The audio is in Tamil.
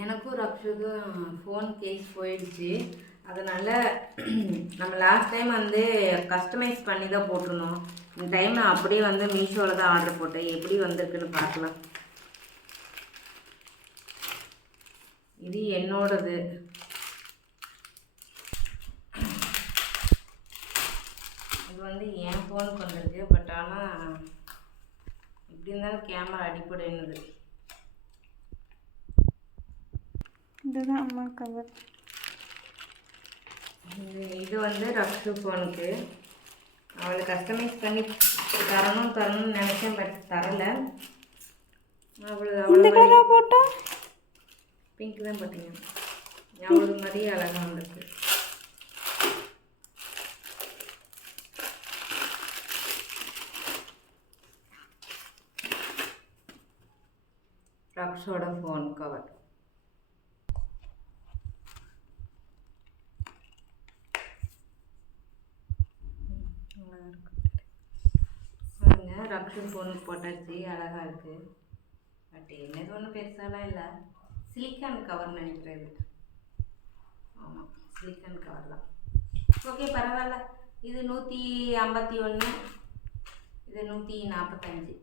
எனக்கும் ரக்ஷுக்கும் ஃபோன் கேஸ் போயிடுச்சு. அதனால் நம்ம லாஸ்ட் டைம் வந்து கஸ்டமைஸ் பண்ணி தான் போட்டிருந்தோம். இந்த டைம் நான் அப்படியே வந்து மீஷோவில் தான் ஆர்டர் போட்டேன். எப்படி வந்திருக்குன்னு பார்க்கலாம். இது என்னோடது. இது வந்து என் ஃபோனுக்கு வந்திருக்கு. பட் ஆனால் எப்படி இருந்தாலும் கேமரா அடிப்படை என்னது. இதுதான் அம்மா கவர். இது வந்து ரக்ஷு ஃபோனுக்கு. அவளை கஸ்டமைஸ் பண்ணி தரணும்னு நினச்சேன். பட் தரலை. அவ்வளோ போட்டா பிங்க் தான் போட்டீங்க. அவளுக்கு மாதிரியே அழகாக வந்துருக்கு. ரக்ஷோட ஃபோன் கவர். ரக்ஷு ஃபோன் போட்டாச்சு. அழகாக இருக்குது. பட் என்னது ஒன்றும் பெருசாலாம் இல்லை. சிலிக்கான் கவர்னு நினைக்கிறது. ஆமாம், சிலிக்கான் கவர் தான். ஓகே, பரவாயில்ல. இது 151, இது 145.